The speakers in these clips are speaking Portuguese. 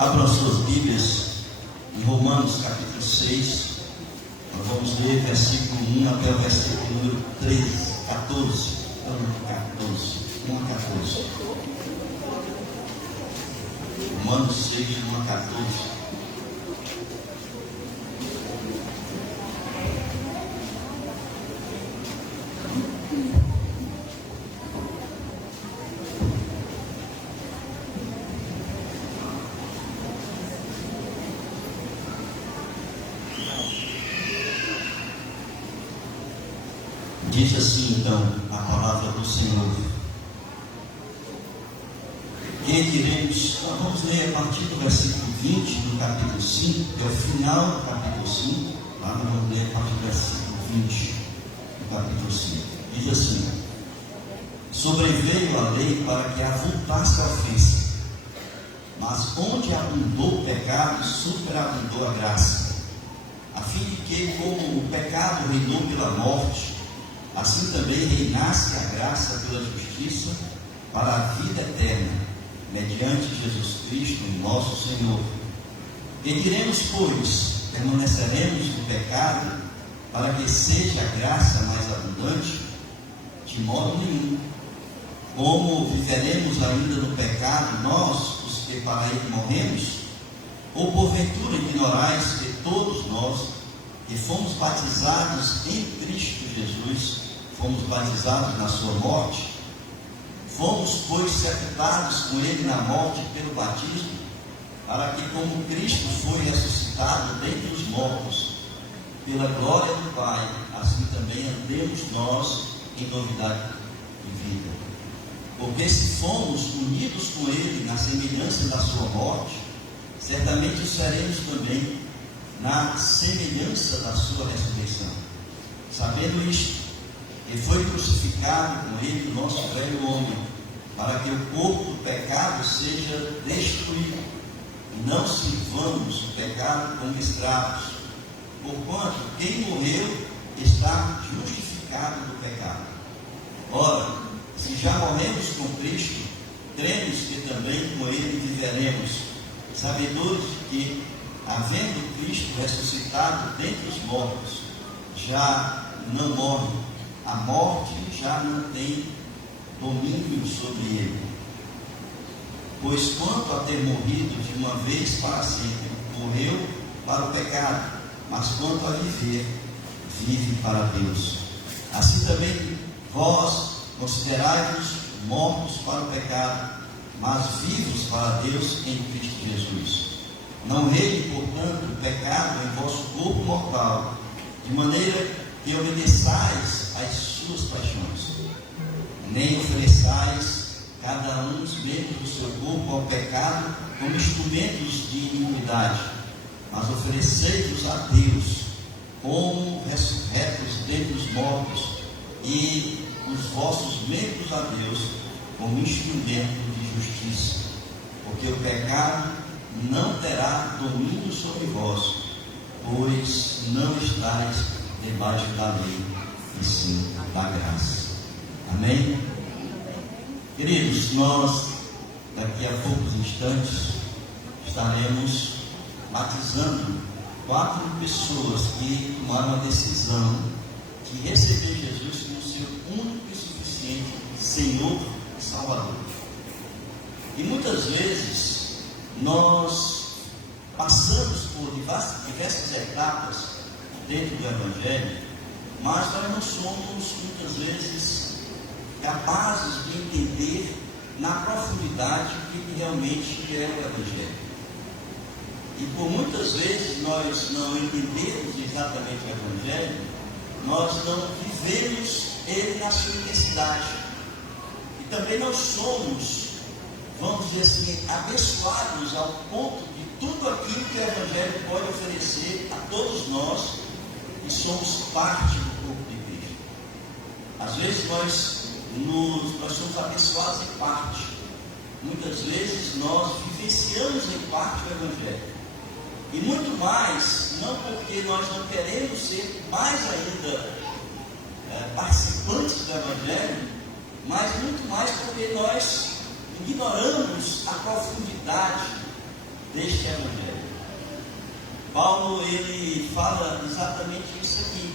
Abram suas Bíblias em Romanos capítulo 6. Nós vamos ler versículo 1 até o versículo número 14. Então, 14. 1 a 14. Romanos 6, 1 a 14. Diz assim então a palavra do Senhor. Quem diremos? Nós vamos ler a partir do versículo 20 do capítulo 5, que é o final do capítulo 5. Lá nós vamos ler a partir do versículo 20 do capítulo 5. Diz assim: sobreveio a lei para que avultasse a ofensa, mas onde abundou o pecado, superabundou a graça, a fim de que, como o pecado reinou pela morte, assim também reinasse a graça pela justiça para a vida eterna, mediante Jesus Cristo, nosso Senhor. E diremos, pois, permaneceremos no pecado, para que seja a graça mais abundante? De modo nenhum. Como viveremos ainda no pecado, nós, os que para ele morremos? Ou porventura ignorais que todos nós, que fomos batizados em Cristo Jesus, fomos batizados na sua morte? Fomos, pois, sepultados com ele na morte pelo batismo, para que, como Cristo foi ressuscitado dentre os mortos, pela glória do Pai, assim também andemos nós em novidade de vida. Porque se fomos unidos com ele na semelhança da sua morte, certamente seremos também na semelhança da sua ressurreição. Sabendo isto, que foi crucificado com ele o nosso velho homem, para que o corpo do pecado seja destruído, e não sirvamos o pecado como escravos, porquanto quem morreu está justificado do pecado. Ora, se já morremos com Cristo, cremos que também com ele viveremos, sabedores de que, havendo Cristo ressuscitado dentre os mortos, já não morre, a morte já não tem domínio sobre ele. Pois quanto a ter morrido de uma vez para sempre, morreu para o pecado, mas quanto a viver, vive para Deus. Assim também vós considerai-vos mortos para o pecado, mas vivos para Deus em Cristo Jesus. Não reine, portanto, o pecado em vosso corpo mortal, de maneira que obedeçais às suas paixões. Nem ofereçais cada um os membros do seu corpo ao pecado como instrumentos de iniquidade, mas oferecei-vos a Deus como ressurretos dentre os mortos, e os vossos membros a Deus como instrumento de justiça. Porque o pecado não terá domínio sobre vós, pois não estáis debaixo da lei, e sim da graça. Amém? Queridos, nós daqui a poucos instantes estaremos batizando 4 pessoas que tomaram a decisão de receber Jesus como seu único e suficiente Senhor e Salvador. E muitas vezes nós passamos por diversas etapas dentro do Evangelho, mas nós não somos muitas vezes capazes de entender na profundidade o que realmente é o Evangelho. E por muitas vezes nós não entendemos exatamente o Evangelho, nós não vivemos ele na sua intensidade. E também nós somos, vamos dizer assim, abençoados ao ponto de tudo aquilo que o Evangelho pode oferecer a todos nós que somos parte do corpo de Cristo. Às vezes nós somos abençoados em parte. Muitas vezes nós vivenciamos em parte o Evangelho. E muito mais, não porque nós não queremos ser mais ainda participantes do Evangelho, mas muito mais porque nós ignoramos a profundidade deste Evangelho. Paulo, ele fala exatamente isso aqui.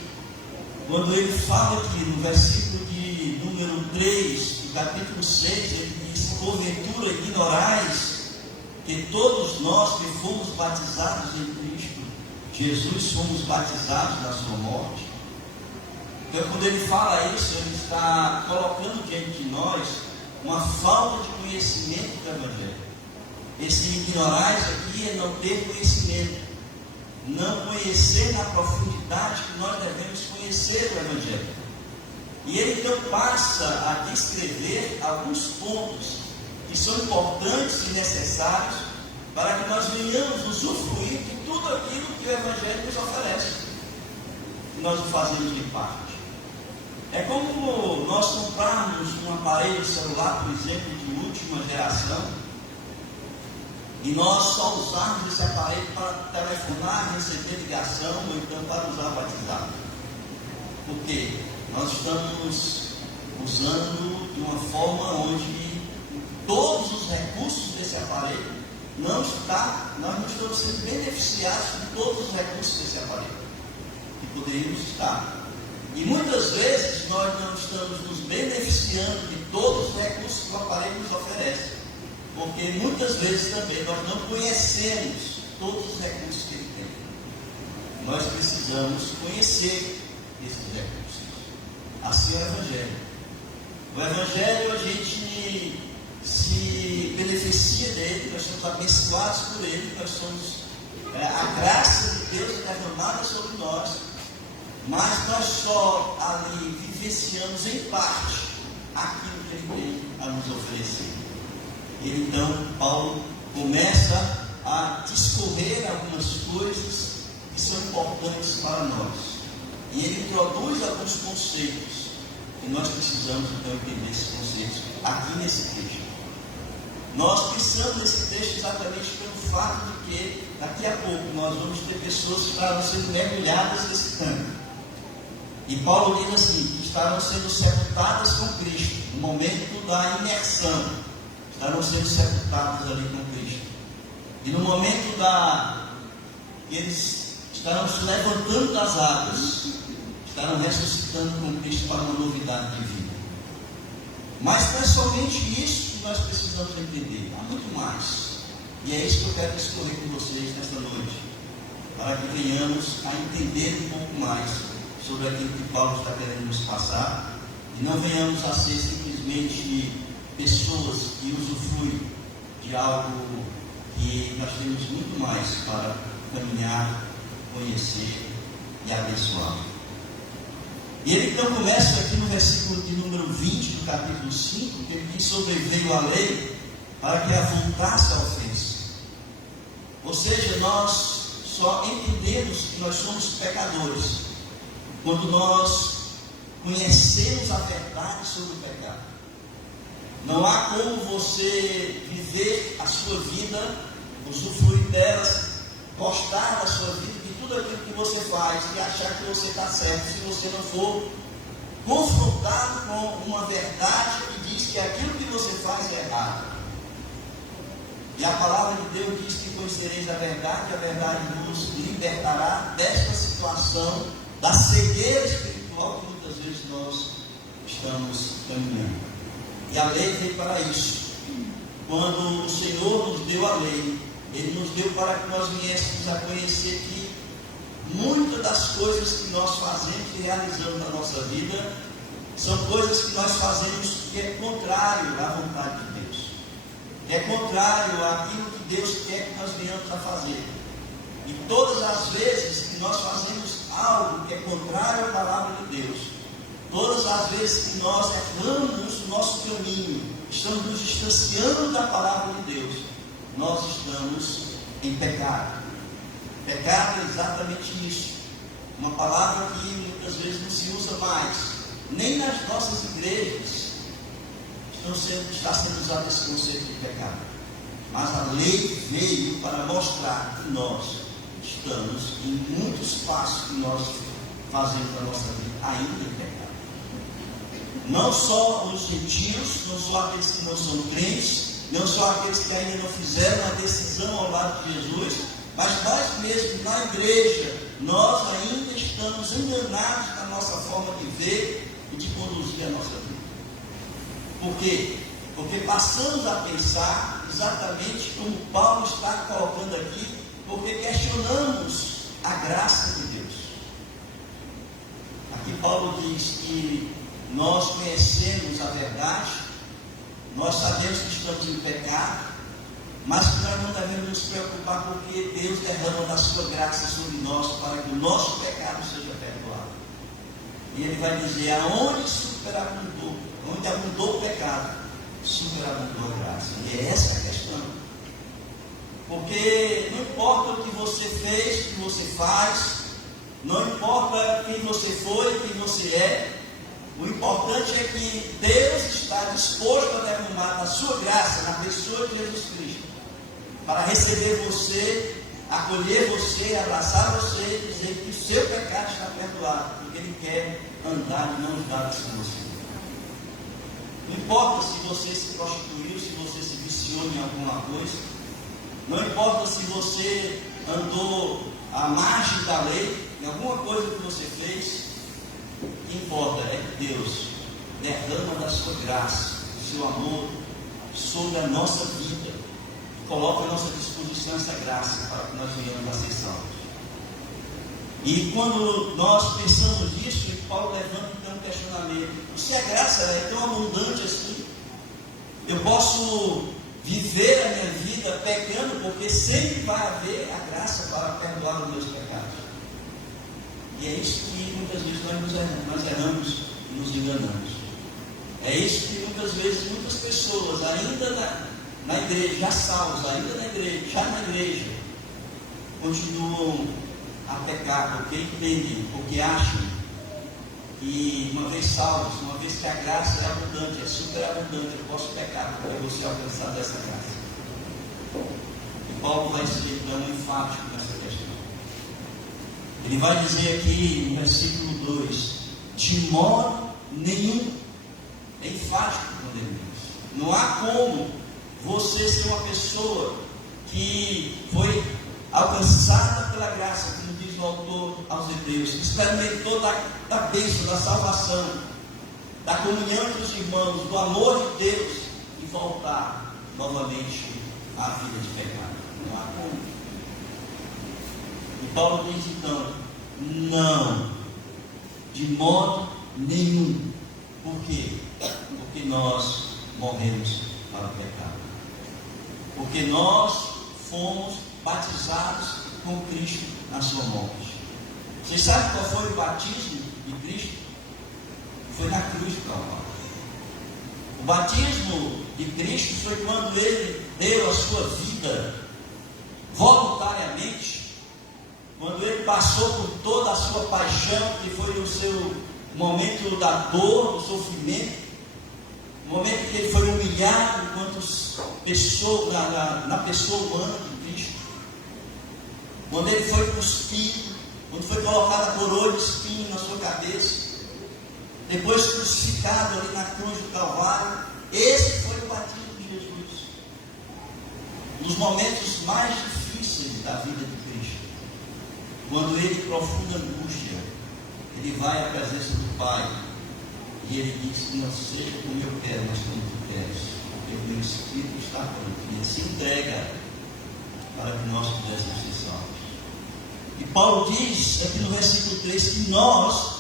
Quando ele fala aqui no versículo de número 3, do capítulo 6, ele diz: porventura ignorais que todos nós que fomos batizados em Cristo Jesus fomos batizados na sua morte. Então, quando ele fala isso, ele está colocando diante de nós uma falta de conhecimento do Evangelho. Esse ignorais aqui é não ter conhecimento, não conhecer na profundidade que nós devemos conhecer o Evangelho. E ele então passa a descrever alguns pontos que são importantes e necessários para que nós venhamos usufruir de tudo aquilo que o Evangelho nos oferece. E nós o fazemos de parte. É como nós comprarmos um aparelho celular, por exemplo, de última geração, e nós só usarmos esse aparelho para telefonar, receber ligação, ou então para usar o WhatsApp. Por quê? Nós estamos usando de uma forma onde todos os recursos desse aparelho nós não estamos sendo beneficiados de todos os recursos desse aparelho que poderíamos estar. E muitas vezes nós não estamos nos beneficiando de todos os recursos que o aparelho nos oferece, porque muitas vezes também nós não conhecemos todos os recursos que ele tem. Nós precisamos conhecer esses recursos. Assim é o Evangelho. O Evangelho, a gente se beneficia dele, nós somos abençoados por ele, nós somos a graça de Deus derramada sobre nós, mas nós só ali vivenciamos em parte aquilo que ele tem a nos oferecer. E então Paulo começa a discorrer algumas coisas que são importantes para nós, e ele introduz alguns conceitos e nós precisamos então entender esses conceitos aqui nesse texto. Nós precisamos desse texto exatamente pelo fato de que daqui a pouco nós vamos ter pessoas que estarão sendo mergulhadas nesse tanque. E Paulo diz assim: que estarão sendo sepultadas com Cristo no momento da imersão, estarão sendo sepultadas ali com Cristo. E no momento que eles estarão se levantando das águas, estarão ressuscitando com Cristo para uma novidade de vida. Mas não é somente isso que nós precisamos entender, há muito mais. E é isso que eu quero discorrer com vocês nesta noite, para que venhamos a entender um pouco mais sobre aquilo que Paulo está querendo nos passar, e não venhamos a ser simplesmente pessoas que usufruem de algo que nós temos muito mais para caminhar, conhecer e abençoar. E ele então começa aqui no versículo de número 20 do capítulo 5, que ele diz: sobreveio a lei para que avultasse a ofensa. Ou seja, nós só entendemos que nós somos pecadores quando nós conhecemos a verdade sobre o pecado. Não há como você viver a sua vida, usufruir delas, gostar da sua vida, de tudo aquilo que você faz e achar que você está certo, se você não for confrontado com uma verdade que diz que aquilo que você faz é errado. E a palavra de Deus diz que conhecereis a verdade nos libertará desta situação da cegueira espiritual que muitas vezes nós estamos caminhando. E a lei veio para isso. Quando o Senhor nos deu a lei, Ele nos deu para que nós viéssemos a conhecer que muitas das coisas que nós fazemos e realizamos na nossa vida são coisas que nós fazemos que é contrário à vontade de Deus, que é contrário àquilo que Deus quer que nós venhamos a fazer. E todas as vezes que nós fazemos algo que é contrário à palavra de Deus, todas as vezes que nós erramos o nosso caminho, estamos nos distanciando da palavra de Deus, nós estamos em pecado. Pecado é exatamente isso. Uma palavra que muitas vezes não se usa mais, nem nas nossas igrejas está sendo usado esse conceito de pecado. Mas a lei veio para mostrar que nós estamos em muitos passos que nós fazemos na nossa vida ainda em pecado. Não só os gentios, não só aqueles que não são crentes, não só aqueles que ainda não fizeram a decisão ao lado de Jesus, mas nós mesmos na igreja, nós ainda estamos enganados na nossa forma de ver e de conduzir a nossa vida. Por quê? Porque passamos a pensar exatamente como Paulo está colocando aqui, porque questionamos a graça de Deus. Aqui Paulo diz que nós conhecemos a verdade, nós sabemos que estamos em pecado, mas que nós não devemos nos preocupar porque Deus derrama da sua graça sobre nós para que o nosso pecado seja perdoado. E ele vai dizer, aonde superabundou, onde abundou o pecado, superabundou a graça. E é essa a questão. Porque não importa o que você fez, o que você faz, não importa quem você foi, quem você é, o importante é que Deus está disposto a derramar a sua graça na pessoa de Jesus Cristo, para receber você, acolher você, abraçar você e dizer que o seu pecado está perdoado, porque Ele quer andar de mãos dadas com você. Não importa se você se prostituiu, se você se viciou em alguma coisa, não importa se você andou à margem da lei, em alguma coisa que você fez, o que importa é que Deus derrama da sua graça, do seu amor sobre a nossa vida, coloca à nossa disposição essa graça para que nós venhamos a ser salvos. E quando nós pensamos nisso, Paulo levanta então um questionamento: se a graça é tão abundante assim, eu posso viver a minha vida pecando, porque sempre vai haver a graça para perdoar os meus pecados. E é isso que muitas vezes nós erramos e nos enganamos. É isso que muitas vezes muitas pessoas, ainda na igreja, já salvos, ainda na igreja, já na igreja, continuam a pecar, porque entendem, porque acham que uma vez salvos, uma vez que a graça é abundante, é superabundante, eu posso pecar porque eu vou ser alcançado dessa graça. E Paulo vai ser então enfático nessa questão. Ele vai dizer aqui no versículo 2: de modo nenhum, é enfático quando ele diz. Não há como você ser uma pessoa que foi alcançada pela graça, como diz o autor aos Hebreus, que experimentou da bênção, da salvação, da comunhão entre os irmãos, do amor de Deus, e voltar novamente à vida de pecado. Não há como. E Paulo diz então: não, de modo nenhum. Por quê? Porque nós morremos para o pecado. Porque nós fomos batizados com Cristo na sua morte. Vocês sabem qual foi o batismo de Cristo? Foi na cruz do Calvário. O batismo de Cristo foi quando Ele deu a sua vida voluntariamente, quando Ele passou por toda a sua paixão, que foi o seu momento da dor, do sofrimento, o momento que Ele foi humilhado enquanto pessoa, na pessoa humana de Cristo, quando Ele foi cuspido, quando foi colocada a coroa de espinho na sua cabeça, depois crucificado ali na cruz do Calvário. Esse foi o batismo de Jesus. Nos momentos mais difíceis da vida de Cristo, quando ele, em profunda angústia, ele vai à presença do Pai e ele diz: não seja como eu quero, mas como tu queres, porque o meu Espírito está pronto. E ele se entrega para que nós pudéssemos ser salvos. E Paulo diz aqui no versículo 3 que nós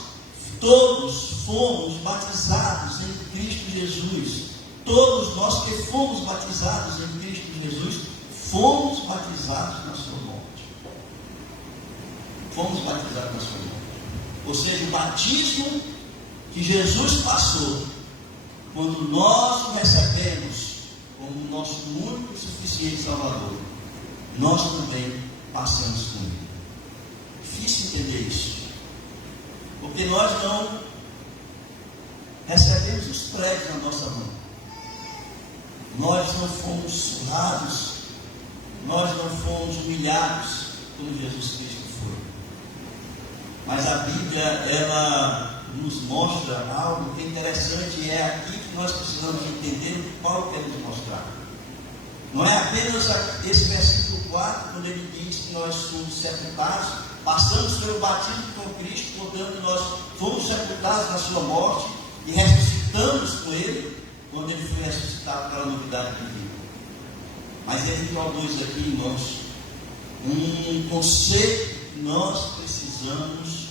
todos fomos batizados em Cristo Jesus. Todos nós que fomos batizados em Cristo Jesus, fomos batizados na sua morte. Fomos batizados na sua morte. Ou seja, o batismo que Jesus passou, quando nós o recebemos como nosso único e suficiente Salvador, nós também passamos com ele. Difícil entender isso, porque nós não recebemos os pregos na nossa mão, nós não fomos surrados, nós não fomos humilhados como Jesus Cristo foi. Mas a Bíblia, ela nos mostra algo que é interessante, e é aqui que nós precisamos entender o que Paulo quer nos mostrar. Não é apenas esse versículo 4, quando ele diz que nós somos sepultados, passamos pelo batismo com Cristo, portanto nós fomos sepultados na sua morte e ressuscitamos com ele, quando ele foi ressuscitado pela novidade de vida. Mas ele introduz aqui em nós um conceito que nós precisamos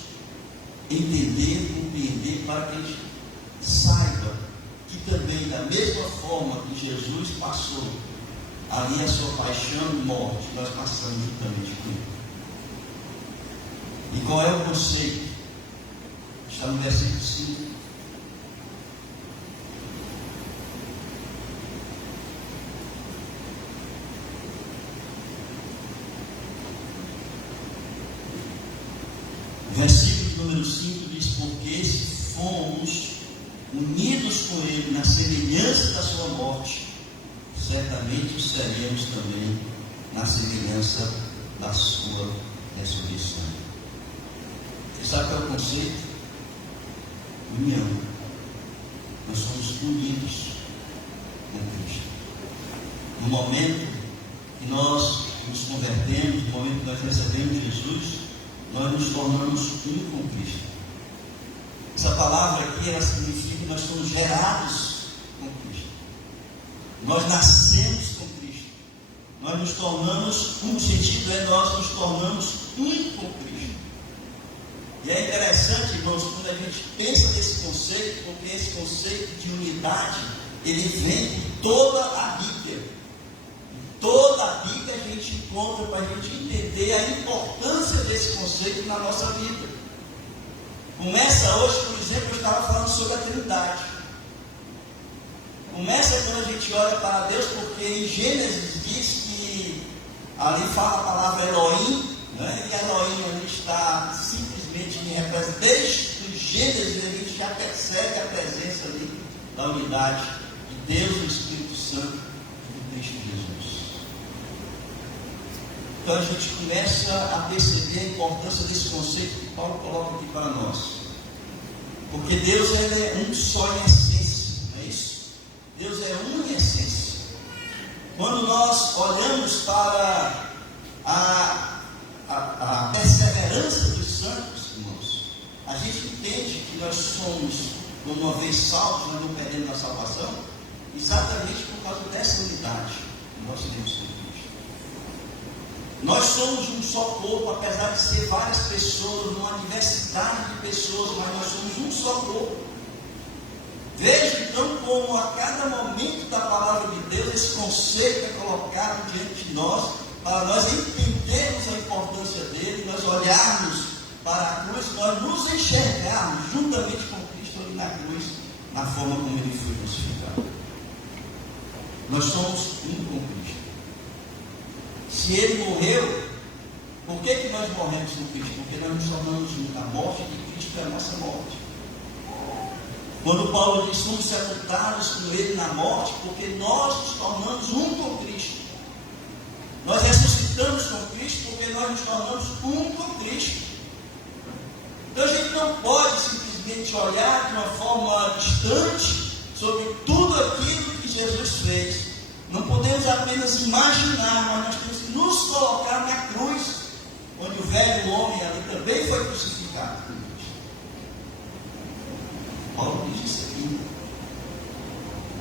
entender, compreender, para que a gente saiba que também, da mesma forma que Jesus passou ali a sua paixão e morte, nós passamos juntamente com ele. E qual é o conceito? Está no versículo 5. Versículo número 5 diz: porque se fomos unidos com ele na semelhança da sua morte, certamente seremos também na semelhança da sua ressurreição. Você sabe qual é o conceito? União. Nós somos unidos com Cristo. No momento que nós nos convertemos, no momento que nós recebemos Jesus, nós nos tornamos um com Cristo. Essa palavra aqui, ela significa que nós somos gerados com Cristo. Nós nascemos com Cristo. Nós nos tornamos, um sentido é nós nos tornamos um com Cristo. E é interessante, irmãos, quando a gente pensa nesse conceito, porque esse conceito de unidade, ele vem de toda a Bíblia. Em toda a Bíblia a gente encontra para a gente entender a importância desse conceito na nossa vida. Começa hoje, por exemplo, eu estava falando sobre a Trindade. Começa quando a gente olha para Deus, porque em Gênesis diz que ali fala a palavra Elohim, né? E Elohim ali está simplesmente em representação. Desde o Gênesis a gente já percebe a presença ali da unidade de Deus, do Espírito Santo e do Cristo Jesus. Então a gente começa a perceber a importância desse conceito que Paulo coloca aqui para nós. Porque Deus ele é um só em essência, não é isso? Deus é um em essência. Quando nós olhamos para a perseverança dos santos, irmãos, a gente entende que nós somos, uma vez salvos, nós não perdemos a salvação, exatamente por causa dessa unidade que nós temos com Cristo. Nós somos um só corpo, apesar de ser várias pessoas, uma diversidade de pessoas, mas nós somos um só corpo. Veja então como a cada momento da palavra de Deus, esse conceito é colocado diante de nós, para nós entendermos a importância dele, nós olharmos para a cruz, nós nos enxergarmos juntamente com Cristo ali na cruz, na forma como ele foi crucificado. Nós somos um com Cristo. Se ele morreu, por que nós morremos com Cristo? Porque nós nos tornamos um. A morte de Cristo é a nossa morte. Quando Paulo diz: somos sepultados com ele na morte, porque nós nos tornamos um com Cristo. Nós ressuscitamos com Cristo, porque nós nos tornamos um com Cristo. Então a gente não pode simplesmente olhar de uma forma distante sobre tudo aquilo que Jesus fez. Não podemos apenas imaginar, mas nós temos que nos colocar na cruz, onde o velho homem ali também foi crucificado com Cristo. Paulo diz isso aqui,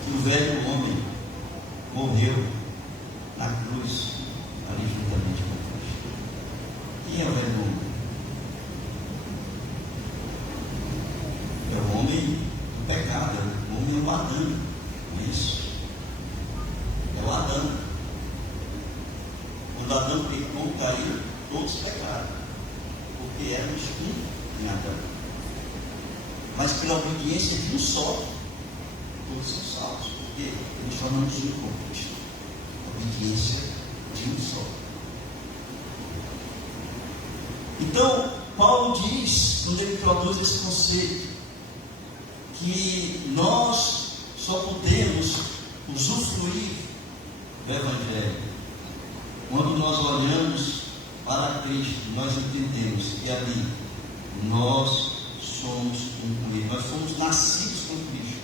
que o velho homem morreu na cruz, ali juntamente com Cristo. Quem é o velho homem? É o homem do pecado, o homem é o Adão, não é isso? É o Adão. Quando Adão pecou, caiu, todos pecaram, porque éramos um em Adão. Mas pela obediência de um só, todos são salvos, porque nos tornamos um com Cristo. Obediência de um só. Então, Paulo diz, quando ele introduz esse conceito, que nós só podemos usufruir do Evangelho quando nós olhamos para Cristo. Nós entendemos que ali nós somos um com Ele. Nós somos nascidos com Cristo.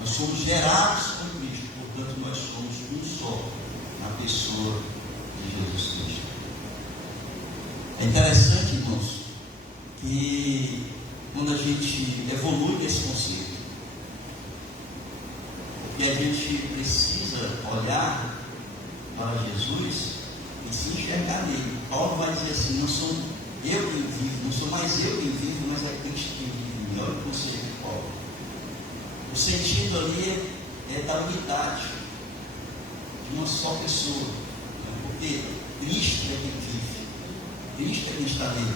Nós somos gerados com Cristo. Portanto, nós somos um só na pessoa de Jesus Cristo. É interessante, irmãos, que quando a gente evolui nesse conceito, porque a gente precisa olhar para Jesus e se enxergar nele. Paulo vai dizer assim: não sou eu quem vivo, não sou mais eu quem vivo, mas é Cristo quem vive em mim. Olha o conceito de Paulo. O sentido ali é da unidade de uma só pessoa, porque Cristo é quem vive, Cristo é quem está nele.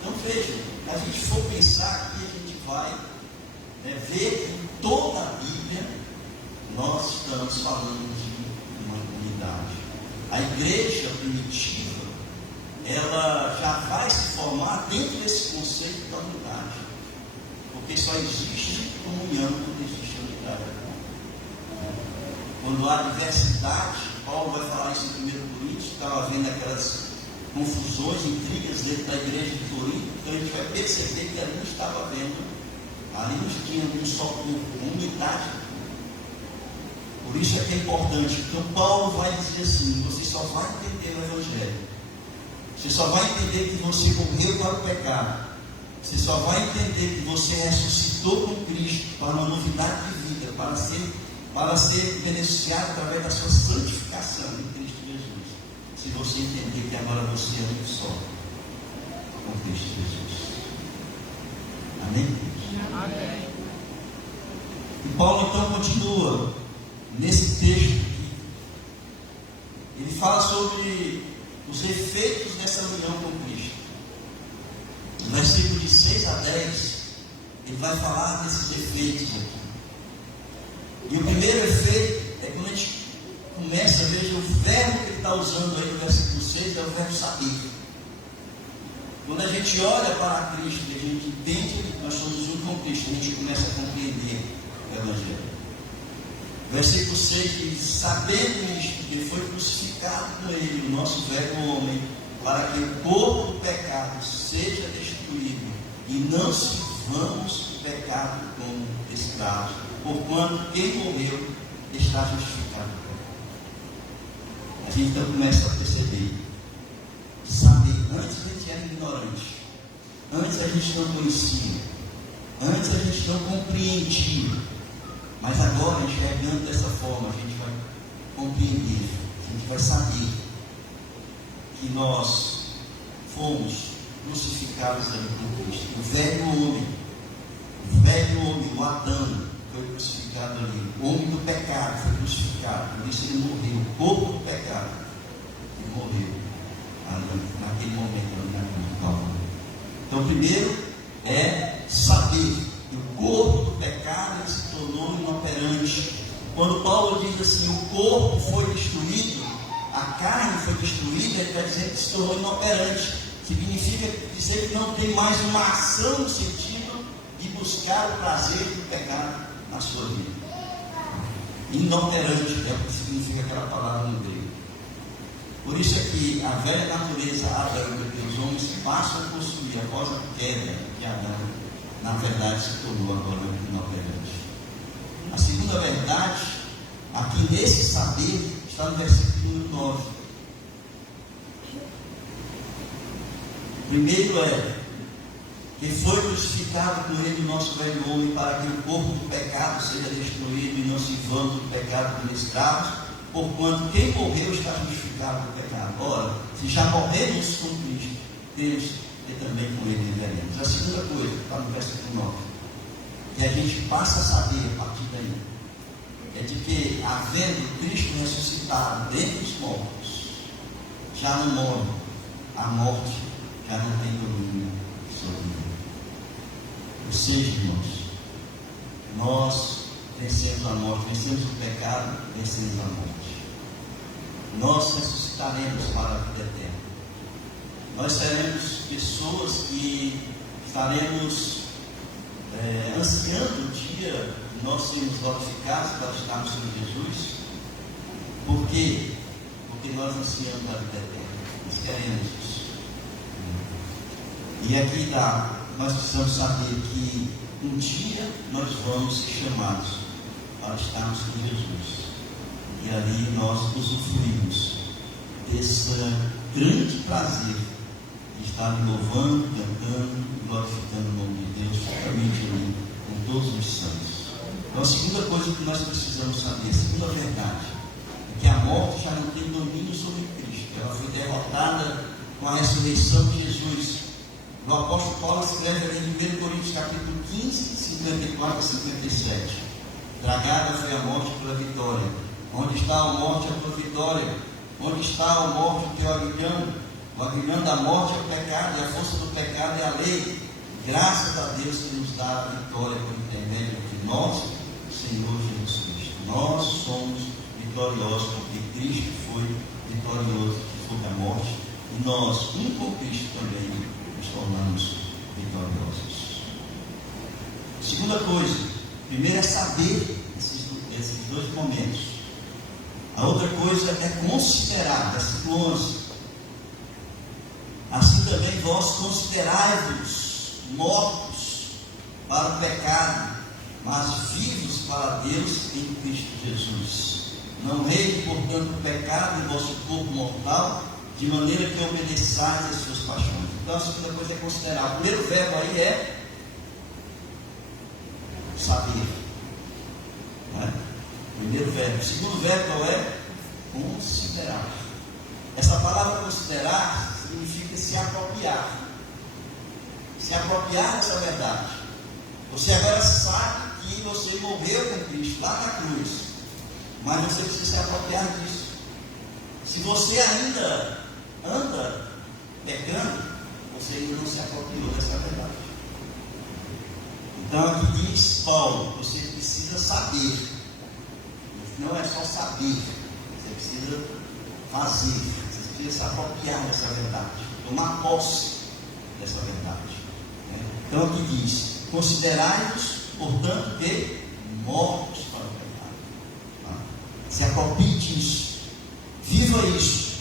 Então veja, se a gente for pensar aqui, a gente vai ver que em toda a Bíblia nós estamos falando de uma unidade. A igreja primitiva, ela já vai se formar dentro desse conceito da unidade, porque só existe comunhão quando existe unidade. Quando há diversidade, Paulo vai falar isso em 1 Coríntios, estava vendo aquelas confusões, intrigas dentro da igreja de Corinto, então a gente vai perceber que ali não estava vendo, ali não tinha um só corpo, unidade. Por isso é que é importante. Então Paulo vai dizer assim: você só vai entender o Evangelho, você só vai entender que você morreu para o pecado, você só vai entender que você ressuscitou com Cristo para uma novidade de vida, para ser beneficiado através da sua santificação em Cristo Jesus, se você entender que agora você é um só com Cristo Jesus. Amém? Amém. E Paulo então continua nesse texto aqui. Ele fala sobre os efeitos dessa união com Cristo. No versículo de 6 a 10, ele vai falar desses efeitos aqui. E o primeiro efeito é quando a gente começa, veja, o verbo que ele está usando aí no versículo 6 é o verbo saber. Quando a gente olha para Cristo e a gente entende que nós somos um com Cristo, a gente começa a compreender o Evangelho. Versículo 6 diz: sabendo isto, que foi crucificado com ele o nosso velho homem, para que o corpo do pecado seja destruído, e não sirvamos o pecado como escravos, porquanto quem morreu está justificado. A gente então começa a perceber, saber. Antes a gente era ignorante, antes a gente não conhecia, antes a gente não compreendia, mas agora, enxergando dessa forma, a gente vai compreender, a gente vai saber que nós fomos crucificados ali com Cristo. O velho homem, o Adão, foi crucificado ali. O homem do pecado foi crucificado, por isso ele morreu. O corpo do pecado, ele morreu ali, naquele momento ali na cruz do Calvário. Então, primeiro é saber que o corpo do pecado se tornou inoperante. Quando Paulo diz assim: o corpo foi destruído, a carne foi destruída, ele está dizendo que se tornou inoperante. Significa dizer que não tem mais uma ação no sentido de buscar o prazer do pecado na sua vida. Inoperante é o que significa aquela palavra no grego. Por isso é que a velha natureza adâmica que os homens passam a possuir após a queda de Adão, na verdade se tornou agora inoperante. A segunda verdade, aqui nesse saber, está no versículo 9. Primeiro é que foi crucificado com ele o nosso velho homem, para que o corpo do pecado seja destruído e não se vamos do pecado como escravos, porquanto quem morreu está justificado do pecado. Ora, se já morremos com Cristo, temos que também com ele viveremos. A segunda coisa, está no versículo 9, que a gente passa a saber a partir daí, é de que, havendo Cristo ressuscitado dentre os mortos, já não morre, a morte já não tem domínio sobre ele. Ou seja, irmãos, nós vencemos a morte, vencemos o pecado, vencemos a morte. Nós ressuscitaremos para a vida eterna. Nós seremos pessoas que estaremos ansiando o dia de nós sermos glorificados para estarmos com Jesus. Por quê? Porque nós ansiamos a vida eterna. Nós queremos isso. E aqui nós precisamos saber que um dia nós vamos ser chamados para estarmos com Jesus. E ali nós usufruímos desse grande prazer de estar louvando, cantando, glorificando o nome de Deus, justamente ali, com todos os santos. Então, a segunda coisa que nós precisamos saber, a segunda verdade, é que a morte já não tem domínio sobre Cristo. Ela foi derrotada com a ressurreição de Jesus. O apóstolo Paulo escreve ali em 1 Coríntios capítulo 15, 54 a 57. Tragada foi a morte pela vitória. Onde está a morte, a tua vitória? Onde está a morte, o teu aguilhão? O aguilhão da morte é o pecado, e a força do pecado é a lei. Graças a Deus que nos dá a vitória por intermédio de nós, Senhor Jesus Cristo. Nós somos vitoriosos porque Cristo foi vitorioso sobre a morte, e nós, um com Cristo também, nos tornamos vitoriosos. Segunda coisa, primeiro é saber esses dois momentos. A outra coisa é considerar, versículo 11. Assim também vós considerai-vos mortos para o pecado, mas vivos para Deus em Cristo Jesus. Não reine, portanto, o pecado em vosso corpo mortal, de maneira que obedeçais às suas paixões. Então a segunda coisa é considerar. O primeiro verbo aí é saber. Primeiro verbo. O segundo verbo qual é? Considerar. Essa palavra considerar significa se apropriar. Se apropriar dessa verdade. Você agora sabe que você morreu com Cristo lá na cruz, mas você precisa se apropriar disso. Se você ainda anda pecando, você ainda não se apropriou dessa verdade. Então aqui diz Paulo, você precisa saber. Não é só saber, você precisa fazer, você precisa se apropriar dessa verdade, tomar posse dessa verdade. Então aqui diz, considerai-vos, portanto, que mortos para o pecado. Se aproprie disso, viva isso,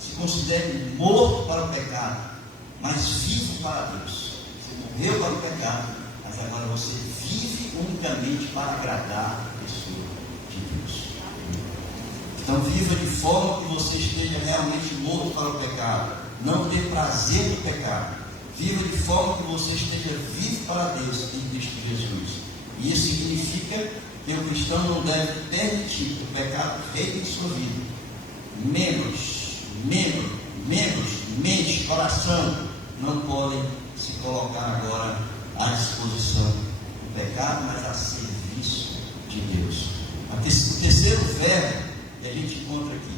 se considere morto para o pecado, mas vivo para Deus. Você morreu para o pecado, mas agora você vive unicamente para agradar a pessoa de Deus. Então viva de forma que você esteja realmente morto para o pecado, não dê prazer no pecado. Viva de forma que você esteja vivo para Deus em Cristo Jesus. E isso significa que o cristão não deve permitir que o pecado reine em sua vida. Mente, coração não podem se colocar agora à disposição do pecado, mas a serviço de Deus. O terceiro verbo que a gente encontra aqui.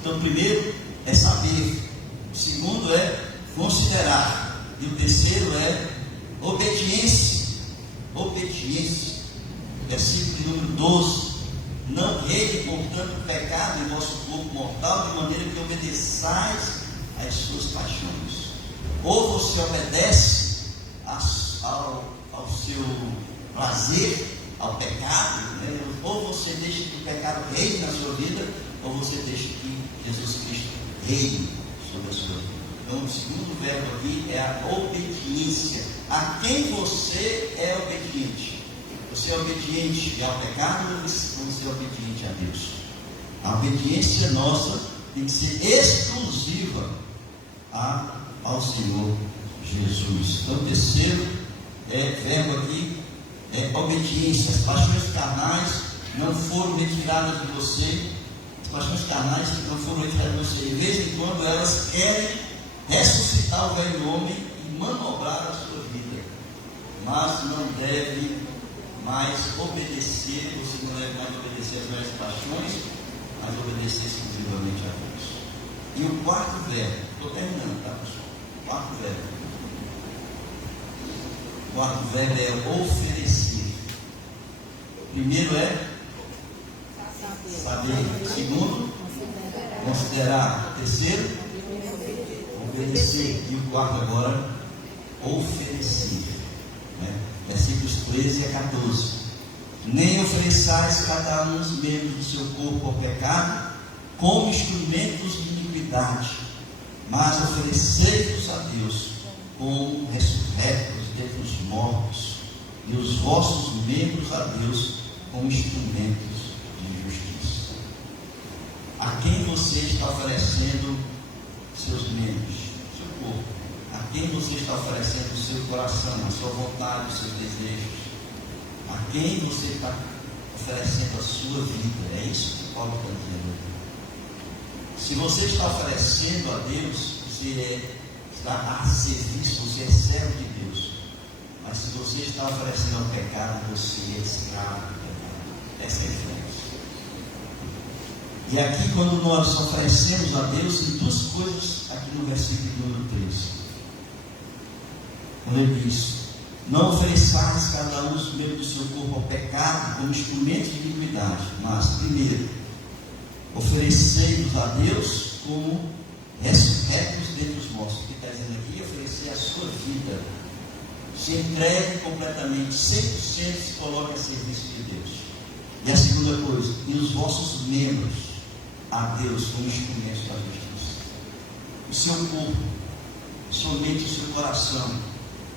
Então, o primeiro é saber, o segundo é considerar, e o terceiro é obediência. Versículo número 12. Não reine, portanto, o pecado em vosso corpo mortal, de maneira que obedeçais às suas paixões. Ou você obedece ao seu prazer, ao pecado, né? Ou você deixa que o pecado reine na sua vida, ou você deixa que Jesus Cristo reine sobre a sua vida. Então, o segundo verbo aqui é a obediência. A quem você é obediente? Você é obediente ao pecado ou você é obediente a Deus? A obediência nossa tem que ser exclusiva ao Senhor Jesus. Então, o terceiro verbo aqui é obediência. As paixões carnais não foram retiradas de você. As paixões carnais não foram retiradas de você. De vez em quando elas querem ressuscitar o velho homem e manobrar a sua vida, mas não deve mais obedecer, você não deve mais obedecer às velhas paixões, mas obedecer exclusivamente a Deus. E o quarto verbo, estou terminando, tá, pessoal? O quarto verbo é oferecer. Primeiro é saber. Segundo, considerar. Terceiro, obedecer. E o quarto agora, oferecer. Versículos 13 a 14. Nem ofereçais cada um os membros do seu corpo ao pecado, como instrumentos de iniquidade, mas oferecei-vos a Deus como ressurretos dentre os mortos, e os vossos membros a Deus como instrumentos de justiça. a quem você está oferecendo seus membros, seu corpo, a quem você está oferecendo o seu coração, a sua vontade, os seus desejos, a quem você está oferecendo a sua vida. É isso que Paulo está dizendo. Se você está oferecendo a Deus, você está a serviço, você é servo de Deus. Mas se você está oferecendo ao pecado, você é escravo do pecado. Essa é a diferença. E aqui, quando nós oferecemos a Deus, tem duas coisas aqui no versículo número 3. Quando ele diz: não ofereçais cada um os membros do seu corpo ao pecado como instrumentos de iniquidade, mas, primeiro, oferecei-vos a Deus como ressurretos dentre os mortos. O que está dizendo aqui? Oferecer a sua vida. Se entregue completamente, 100% se coloque a serviço de Deus. E a segunda coisa, e os vossos membros a Deus como instrumentos da justiça. O seu corpo, somente o seu coração,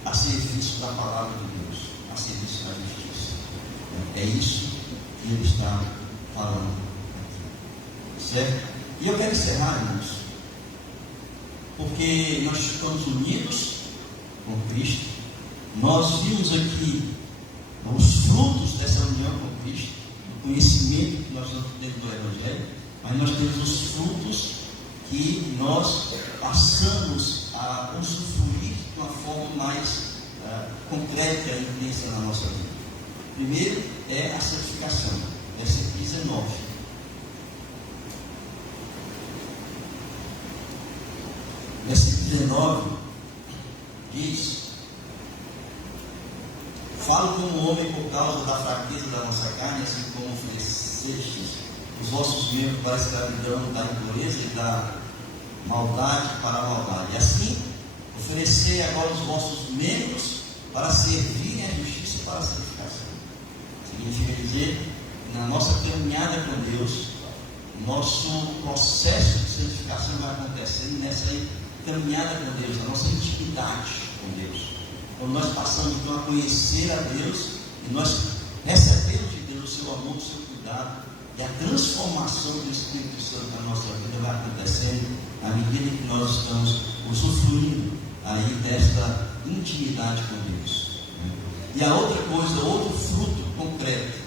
a serviço da palavra de Deus, a serviço da justiça. É isso que ele está falando aqui. Certo? E eu quero encerrar, irmãos, porque nós estamos unidos com Cristo. Nós vimos aqui os frutos dessa união com Cristo, o conhecimento que nós temos do Evangelho, mas nós temos os frutos que nós passamos a usufruir de uma forma mais concreta e intensa na nossa vida. Primeiro é a santificação, versículo 19. Versículo 19 diz: falo como homem por causa da fraqueza da nossa carne, assim como oferecestes os vossos membros para a escravidão da impureza e da maldade para a maldade. E assim, oferecer agora os vossos membros para servirem à justiça e para a santificação. Significa dizer que na nossa caminhada com Deus, nosso processo de santificação vai acontecendo nessa caminhada com Deus, na nossa intimidade com Deus. Quando nós passamos então a conhecer a Deus e nós recebemos de Deus o seu amor, o seu cuidado, e a transformação do Espírito Santo na nossa vida vai acontecendo à medida que nós estamos usufruindo aí desta intimidade com Deus. E a outra coisa, outro fruto concreto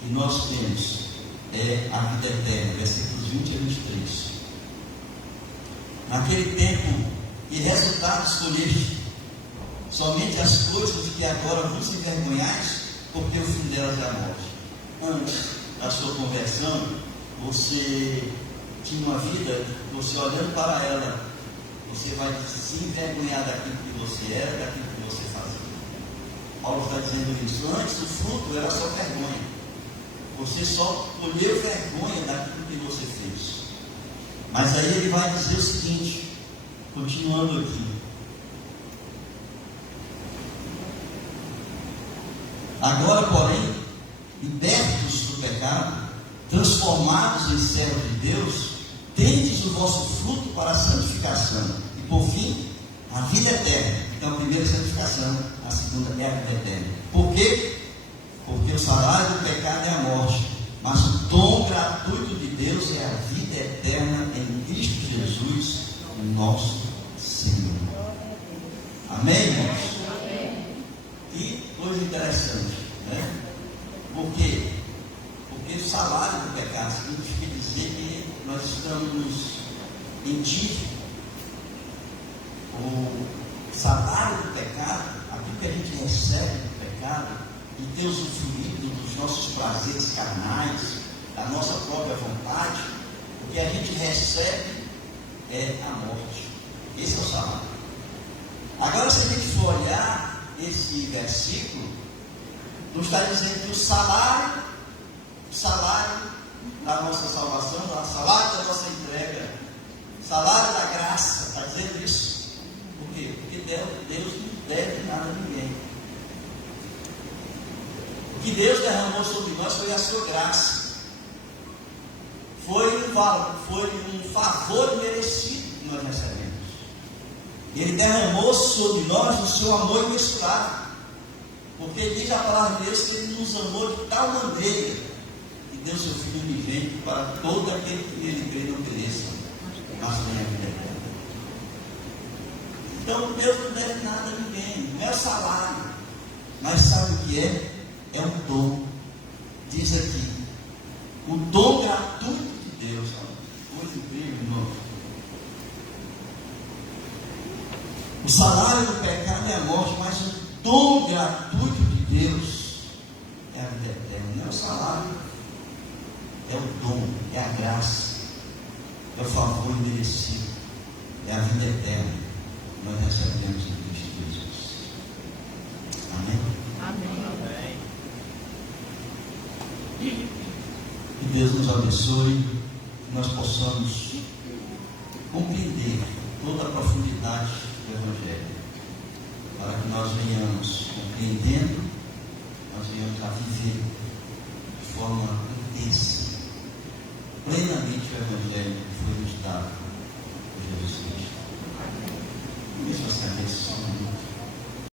que nós temos é a vida eterna, versículos 20 a 23. Naquele tempo, que resultado escolheste? Somente as coisas de que agora vos envergonhais, porque o fim delas é a morte. Antes da sua conversão, você tinha uma vida, você olhando para ela, você vai se envergonhar daquilo que você era, daquilo que você fazia. Paulo está dizendo isso. Antes, o fruto era só vergonha. Você só colheu vergonha daquilo que você fez. Mas aí ele vai dizer o seguinte, continuando aqui: agora, porém, libertos do pecado, transformados em servos de Deus, tendes o vosso fruto para a santificação, e por fim, a vida eterna. Então, a primeira é a santificação, a segunda é a vida eterna. Por quê? Porque o salário do pecado é a morte, mas o dom gratuito de Deus é a vida eterna em Cristo Jesus, nosso Senhor. Amém, irmãos? Que coisa interessante, né? Por quê? Porque o salário do pecado significa dizer que nós estamos em dívida. O salário do pecado, aquilo que a gente recebe do pecado, de ter usufruído dos nossos prazeres carnais, da nossa própria vontade, o que a gente recebe é a morte. Esse é o salário. Agora, se a gente for olhar esse versículo, não está dizendo que o salário da nossa salvação, o salário da nossa entrega, o salário da graça, está dizendo isso. Por quê? Porque Deus não deve nada a ninguém. O que Deus derramou sobre nós foi a sua graça. Foi um favor merecido que nós recebemos. Ele derramou sobre nós o seu amor imensurável. Porque diz a palavra de Deus que Ele nos amou de tal maneira, que deu seu Filho unigênito para todo aquele que nele crê não pereça, mas tenha a vida eterna. Então Deus não deve nada a ninguém, não é salário, mas sabe o que é? É um dom. Diz aqui, o dom gratuito de Deus. Coisa incrível, irmão. O salário do pecado é a morte, mas o dom gratuito de Deus é a vida eterna. Não é o salário, é o dom, é a graça, é o favor imerecido, é a vida eterna. Nós recebemos em Cristo Jesus. Amém? Amém. Que Deus nos abençoe, que nós possamos compreender toda a profundidade do Evangelho, para que nós venhamos compreendendo, nós venhamos a viver de forma intensa, plenamente o Evangelho que foi